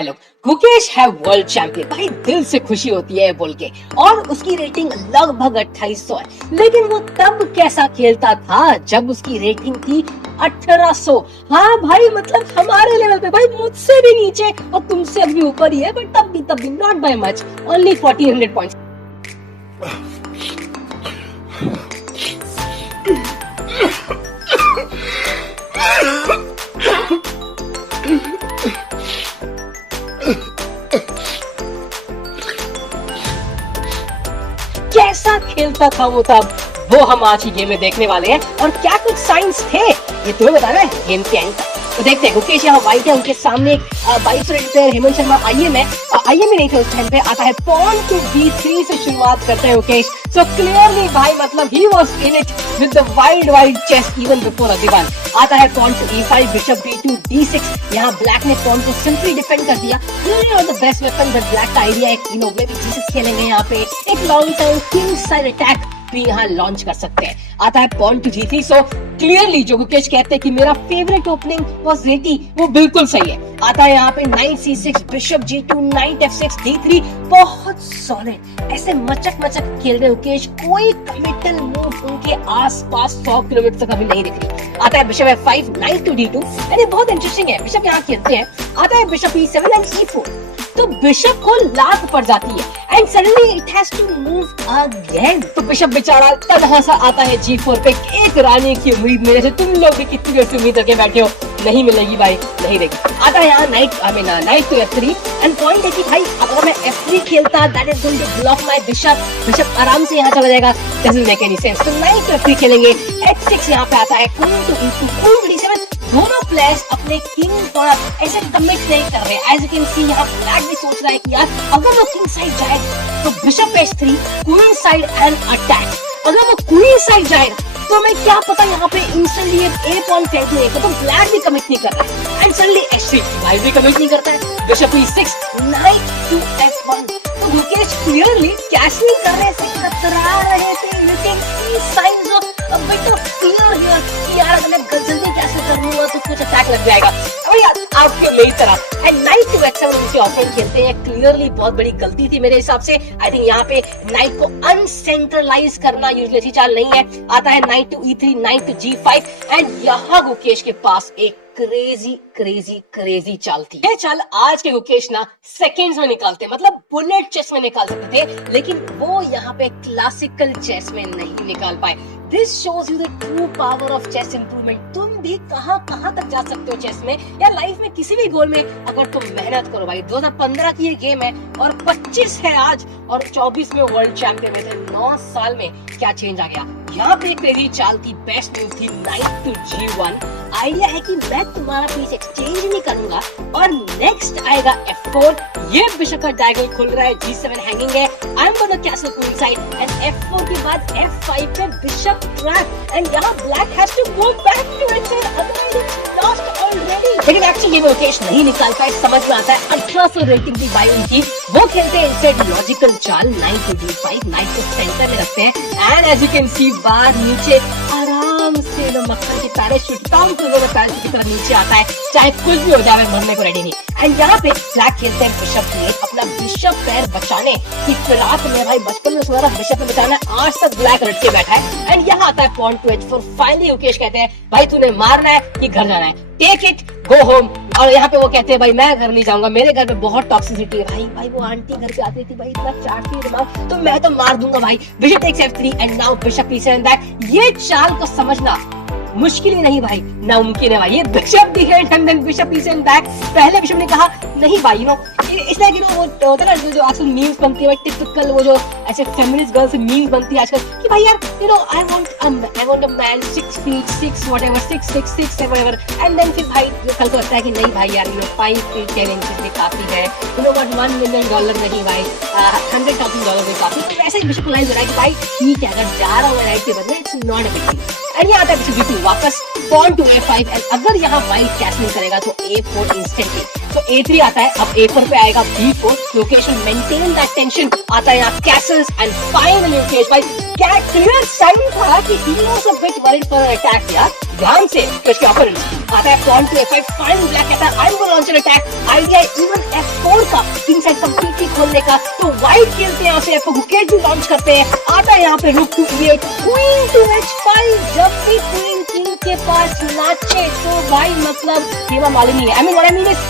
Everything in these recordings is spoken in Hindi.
हेलो, गुकेश है वर्ल्ड चैंपियन। भाई दिल से खुशी होती है बोल के। और उसकी रेटिंग लगभग 2800 है। लेकिन वो तब कैसा खेलता था जब उसकी रेटिंग थी 1800। हाँ भाई, मतलब हमारे लेवल पे भाई, मुझसे भी नीचे और तुमसे अभी ऊपर ही है, बट तब भी not by much, only 1400 points. कैसा खेलता था वो तब, वो हम आज की गेम में देखने वाले हैं। और क्या कुछ साइंस थे ये तुम्हें बताना है गेम के एंड तक। तो देखते हैं, गुकेश यहाँ वाइट है, उनके सामने एक 22 rated player Hemant Sharma IM है। आईएम ही नहीं थे उस टाइम पे। आता है पॉन टू B3 से शुरुआत करते हैं गुकेश। सो क्लियरली भाई, मतलब he was in it with the wide chess even before अदिवान। आता है pawn to E5, bishop B2, D6। यहाँ ब्लैक ने पॉन को सिंपली डिफेंड कर दिया। Really not the best weapon, but black का आइडिया है कि नो मे बी D6 खेलेंगे यहाँ पे, एक long term king side attack भी यहाँ लॉन्च कर सकते हैं। आता है pawn to G3। So clearly जो गुकेश कहते हैं कि मेरा फेवरेट ओपनिंग वाज रेटी, वो बिल्कुल सही है। आता है यहाँ पे night C6, bishop G2, night F6, D3। बहुत सॉलिड, ऐसे मचक खेल रहे गुकेश। कोई कमिटल मूव उनके आसपास 100 किलोमीटर तक अभी नहीं दिख रही। आता है bishop F5, night to D2। यानी बहुत इंटरेस्टिंग है, बिशप यहाँ खेलते हैं। आता है बिशप E7 एंड E4। तो बिशप को लात पड़ जाती है and suddenly it has to move again. तो बिशप बेचारा तनहा सा आता है G4 पे। एक रानी की उम्मीद मेरे से तुम लोग भी कितनी देर से उम्मीद करके बैठे हो, नहीं मिलेगी भाई, नहीं देगी। आता है यहाँ night to F3 and point है कि भाई अगर मैं F3 खेलता, that is going to block my bishop आराम से यहाँ चला जाएगा। Doesn't make any sense. तो नाइट टू F3 खेलेंगे। H6 यहाँ पे आता है, queen to E2, queen to D7। दोनों प्लेयर्स अपने किंग पर ऐसे कमिट नहीं कर रहे। एज यू कैन सी यहाँ ब्लैक भी सोच रहा है कि यार अगर वो किंग साइड जाए तो bishop H3, queen side and attack. अगर वो क्वीन साइड जाएगा तो मैं क्या पता यहाँ पे इंस्टेंटली ए पॉइंट फेंक नहीं। तो ब्लैक भी कमिट नहीं कर रहा है एंड सडनली H3, व्हाइट भी कमिट नहीं करता है। Bishop E6, knight to F1। तो गुकेश क्लियरली कैशलिंग करने से कतरा रहे थे। You can C science of a bit of fear here कि यार अगर मैं जल्दी कैसे कर लूंगा तो कुछ अटैक लग जाएगा। अरे यार आपके मेरी तरह। एंड नाइट टू H7 उनके ऑपोनेंट खेलते हैं। क्लियरली बहुत बड़ी गलती थी मेरे हिसाब से। आई थिंक यहाँ पे नाइट को अनसेंट्रलाइज करना यूजुअली अच्छी चाल नहीं है। आता है knight to E3, knight to G5 and यहाँ गुकेश के पास एक क्रेजी चाल थी। ये चाल आज के गुकेश ना सेकंड्स में निकालते, मतलब बुलेट चेस में निकाल सकते थे, लेकिन वो यहाँ पे क्लासिकल चेस में नहीं निकाल पाए। This shows you the true power of chess improvement. तुम भी कहां तक जा सकते हो चेस में या लाइफ में किसी भी गोल में, अगर तुम मेहनत करो भाई। 2015 की ये गेम है और 25 है आज, और 24 में वर्ल्ड चैंपियन में थे। 9 साल में क्या चेंज आ गया। यहाँ पे क्रेजी चाल थी, बेस्ट मूव थी नाइट टू G1। आइडिया है कि मैं तुम्हारा पीस एक्सचेंज नहीं करूंगा और नेक्स्ट आएगा F4। ये बिशप का डायगोनल खुल रहा है, G7 हैंगिंग है। I am gonna castle queen side and F4 के बाद F5 पे बिशप ट्रैप एंड यहाँ black has to go back to it side, otherwise it's lost already. लेकिन एक्चुअली ये गुकेश नहीं निकाल पाए। समझ में आता है 1800 रेटिंग थी भाई उनकी। वो खेलते हैं इंस्टेड लॉजिकल चाल, नाइट टू D5, नाइट को सेंटर में रखते हैं and as you can see बाहर नीचे आराम से मक्खन की पैराशूट, टॉम क्रूज में पैराशूट की तरह नीचे आता है। चाहे कुछ भी हो जाए, मरने को रेडी नहीं। एंड यहाँ पे ब्लैक खेलते हैं बिशप E8, अपना बिशप पैर बचाने की फिराक में। भाई बचपन में सुना बिशप में बचाना, आज तक ब्लैक रट के बैठा है। एंड यहाँ आता है pawn to H4। Finally Gukesh कहते हैं भाई तूने मारना है कि घर जाना है, टेक इट, गो होम। और यहाँ पे वो कहते हैं भाई मैं घर नहीं जाऊंगा, मेरे घर में बहुत टॉक्सिसिटी है। भाई वो आंटी घर पे आती थी भाई, इतना चाटती है दिमाग, तो मैं तो मार दूंगा भाई। Bishop takes F3 and now bishop E7 back. ये चाल को समझना मुश्किल ही नहीं भाई, नामुमकिन है भाई। ये bishop D8 and then bishop E7 back. पहले बिशप ने कहा नहीं भाई, यू नो इसलिए कि वो होता है ना जो आजकल मीम्स बनती है भाई, टिपिकल वो जो ऐसे फेमिनिस्ट गर्ल्स मीम्स बनती है आजकल कि भाई यार you know I want a man 6 feet 6 whatever 6 whatever. And then फिर भाई कल को लगता है कि नहीं भाई यार यू नो 5 feet 10 inches भी काफी है, यू नो व्हाट $1 million नहीं भाई, $100,000 भी काफी। तो ऐसे ही बिशप को लाइज हो रहा है कि भाई ठीक है, अगर जा रहा हूँ राइट के बदले, it's not a big deal. And यहाँ आता है बिशप D2 वापस, पॉन टू F5 एंड अगर यहाँ व्हाइट कैसलिंग करेगा तो A4 इंस्टेंटली। तो A3 आता है, अब A4 पे आएगा B4। Location maintain that tension. आता है यहाँ कैसल्स एंड फाइनली लोकेश भाई क्या क्लियर साइन था कि he was a bit worried for an attack यार। ध्यान से उसके ऑपोनेंट्स। आता है pawn to F5, finally black कहता है I am gonna launch an attack. Idea even का किंग साइड कंप्लीटली खोलने का। तो व्हाइट खेलते हैं यहाँ से F4, गुकेश भी लॉन्च करते हैं, आता है यहाँ पे rook to E8, queen to H5। जब भी क्वीन किंग के पास नाचे तो भाई मतलब हेमा मालिनी है। I mean what I mean is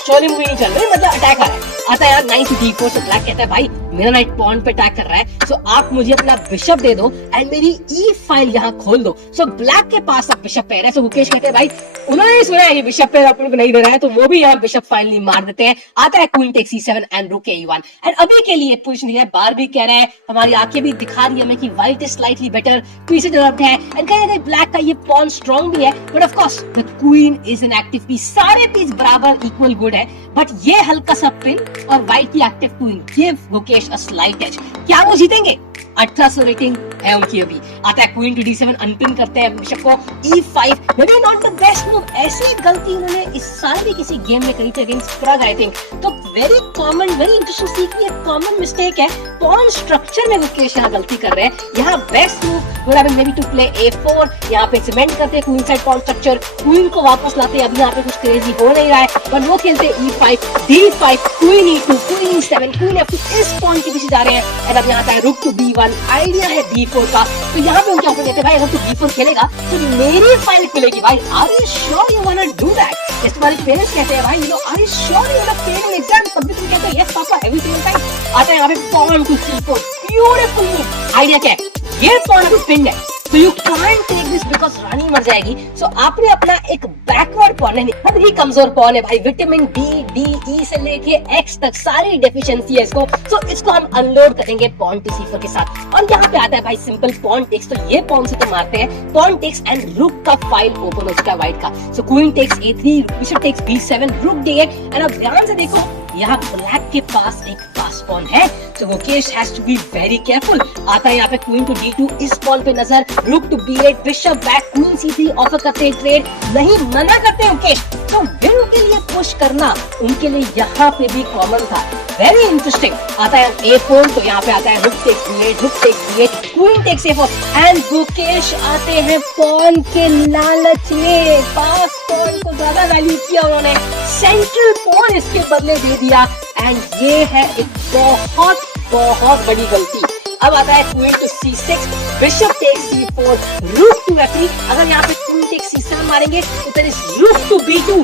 Sholay movie नहीं चल रही, मतलब अटैक आ रहा है। आता है यार नाइट टू D4, तो ब्लैक कहता है भाई मेरा नाइट पॉन पे अटैक कर रहा है, सो आप मुझे अपना बिशप दे दो एंड मेरी ई फाइल यहाँ खोल दो। सो ब्लैक के पास अब बिशप पेयर है, सो मुकेश कहते हैं भाई उन्होंने सुना है ये बिशप पेयर अपन को नहीं दे रहा है, तो वो भी यहाँ बिशप फाइनली मार देते हैं। आता है क्वीन टेक्स C7 एंड रुक A1 एंड अभी के लिए पोजीशन है। बार भी कह रहे हैं, हमारी आंखें भी दिखा रही है हमें कि व्हाइट इज स्लाइटली बेटर, पीछे डेवलप्ड है एंड कहीं ना कहीं ब्लैक का ये पॉन स्ट्रॉन्ग भी है, but of course the queen is an active piece. सारे पीस बराबर इक्वल गुड है, बट ये हल्का सा पिन और व्हाइट की active queen give Mukesh a slight edge. क्या वो जीतेंगे? 1800 रेटिंग है उनकी अभी। आता है क्वीन टू D7, अनपिन करते हैं बिशप को E5, may not the best move. ऐसी गलती उन्होंने इस साल भी किसी गेम में करी थी अगेंस्ट प्रग आई थिंक। तो वेरी कॉमन, वेरी इंटरेस्टिंग सीखनी है, कॉमन मिस्टेक है। पॉन स्ट्रक्चर में मुकेश यहाँ गलती कर रहे हैं। यहाँ best move would have been maybe to play A4, यहाँ पे सीमेंट करते हैं queen side pawn structure, queen को वापस लाते हैं। अभी यहाँ पे कुछ क्रेजी हो नहीं रहा है, पर वो खेलते E5, D5, queen E2, queen E7, queen F2, इस पॉन के पीछे जा रहे हैं एंड अब यहाँ पे रुक टू B1, आइडिया है D4 का। तो यहाँ पे उनके ऑफर देते हैं भाई अगर तू D4 खेलेगा तो मेरी फाइल खुलेगी भाई। Are you sure you want to do that? जैसे तुम्हारे पेरेंट्स कहते हैं भाई you know are you sure you want to fail in exam, तब भी तुम कहते हो yes papa every single time. आता है यहाँ पे pawn to C4, beautiful move. Idea क्या है? ये पॉन अभी पिन है, तो you can't take this because रानी मर जाएगी। सो आपने अपना एक बैकवर्ड पॉन है, बहुत ही कमजोर पॉन है भाई, विटामिन डी, डी, ई से लेके एक्स तक सारी डेफिशिएंसी है इसको। सो इसको हम अनलोड करेंगे पॉन टू C4 के साथ। और यहाँ पे आता है भाई सिंपल पॉन टेक्स, तो ये पॉन से तो मारते हैं पॉन टेक्स एंड रुक का फाइल ओपन हो चुका है व्हाइट का। So queen takes A3, bishop takes B7, rook D8 and अब ध्यान से देखो यहाँ ब्लैक के पास एक पास पॉन है, तो Mukesh has to be very careful. आता है यहाँ पे क्वीन टू D2, इस पॉन पे नजर, rook to B8, bishop back, queen C3 offer करते हैं ट्रेड, नहीं मना करते हैं मुकेश। तो विन के लिए पुश करना उनके लिए यहाँ पे भी कॉमन था। Very interesting. आता है A4, तो यहाँ पे आता है rook takes B8, rook takes B8, queen takes A4 and Mukesh आते हैं पॉन के लालच में। पास पॉन को ज्यादा वैल्यू किया उन्होंने, सेंट्रल पॉन इसके बदले दे दिया एंड ये है एक बहुत बहुत बड़ी गलती। अब आता है queen to C6, bishop takes C4, रुक टू F3। अगर यहाँ पे क्वीन टेक्स C7 मारेंगे तो there is rook to B2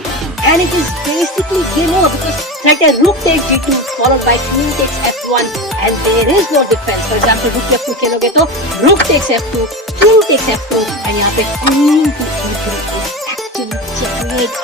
and it is basically game over because threat है rook takes G2 followed by queen takes F1 and there is no defence. For example rook F2 खेलोगे तो rook takes F2, queen takes F2 and यहाँ पे क्वीन टू E3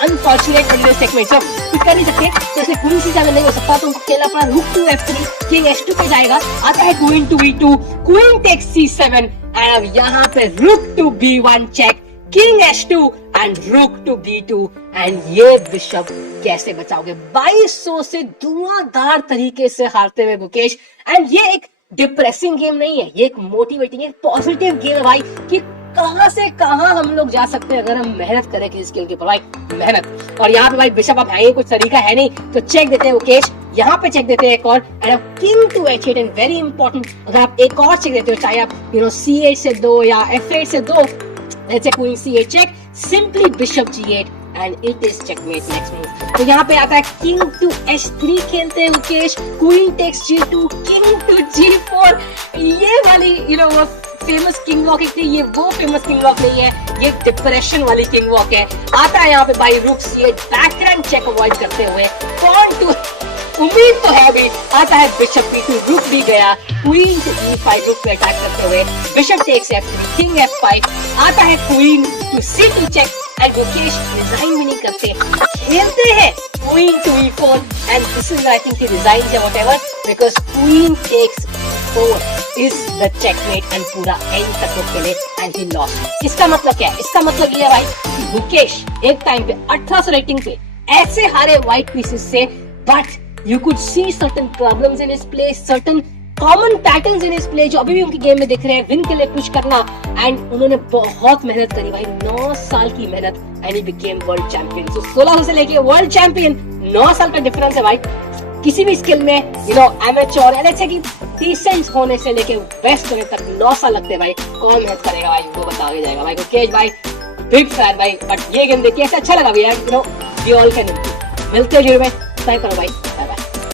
अनफॉर्चुनेट बड़ी चेकमेट। सो कुछ कर नहीं सकते, जैसे क्वीन C7 नहीं हो सकता तो उनको खेलना पड़ा रुक टू F3, किंग H2 पे जाएगा। आता है queen to E2, queen takes C7 and अब यहाँ पे rook to B1 check, king H2 and rook to B2 and ये बिशप कैसे बचाओगे? 2200 से धुआंधार तरीके से हारते हुए मुकेश। एंड ये एक डिप्रेसिंग गेम नहीं है, ये एक मोटिवेटिंग, एक पॉजिटिव गेम है भाई कि कहां से कहां हम लोग जा सकते हैं अगर हम मेहनत करें किसी स्किल के ऊपर भाई, मेहनत। और यहाँ पे भाई बिशप अब है, कुछ तरीका है नहीं, तो चेक देते हैं मुकेश। यहाँ पे चेक देते हैं एक और एंड अब king to H8 and very important, अगर आप एक और चेक देते हो चाहे आप C8 से दो या F8 से दो, let's say queen C8 check, simply bishop G8 and it is checkmate next move. तो यहाँ पे आता है किंग टू H3 खेलते हैं Mukesh, queen takes G2, king to G4। ये वाली वो फेमस किंग वॉक है, ये वो फेमस किंग वॉक नहीं है, ये डिप्रेशन वाली किंग वॉक है। आता है यहाँ पे बाई रुक C8, बैकग्राउंड चेक अवॉइड करते हुए, पॉन टू, उम्मीद तो है भी। आता है बिशप P2, रुक भी गया, क्वीन टू E5, रुक पे अटैक करते हुए, bishop takes F3, king F5। आता है queen to C2 check and Mukesh resign भी नहीं करते, खेलते हैं queen to E4 and this is I think resign या whatever because queen takes 4 is the checkmate and पूरा एंड तक वो खेले एंड ही लॉस्ट। इसका मतलब क्या है? इसका मतलब ये है भाई कि मुकेश एक टाइम पे 1800 रेटिंग पे ऐसे हारे व्हाइट पीसेस से, but you could see certain problems in his play, certain common patterns in his play जो अभी भी उनकी गेम में दिख रहे हैं, विन के लिए पुश करना। एंड उन्होंने बहुत मेहनत करी भाई, 9 साल की मेहनत and he became world champion. So 1600 से लेके वर्ल्ड चैंपियन 9 साल का डिफरेंस है भाई किसी भी स्किल में। एमेच्योर ऐसे कि डिसेंट होने से लेके बेस्ट होने तक 9 साल लगते हैं भाई। कौन मेहनत करेगा भाई वो बता के जाएगा भाई। मुकेश भाई बिग फैन भाई, बट ये गेम देखिए ऐसा अच्छा लगा भैया, वी ऑल कैन। मिलते हैं जरूर में, करो भाई।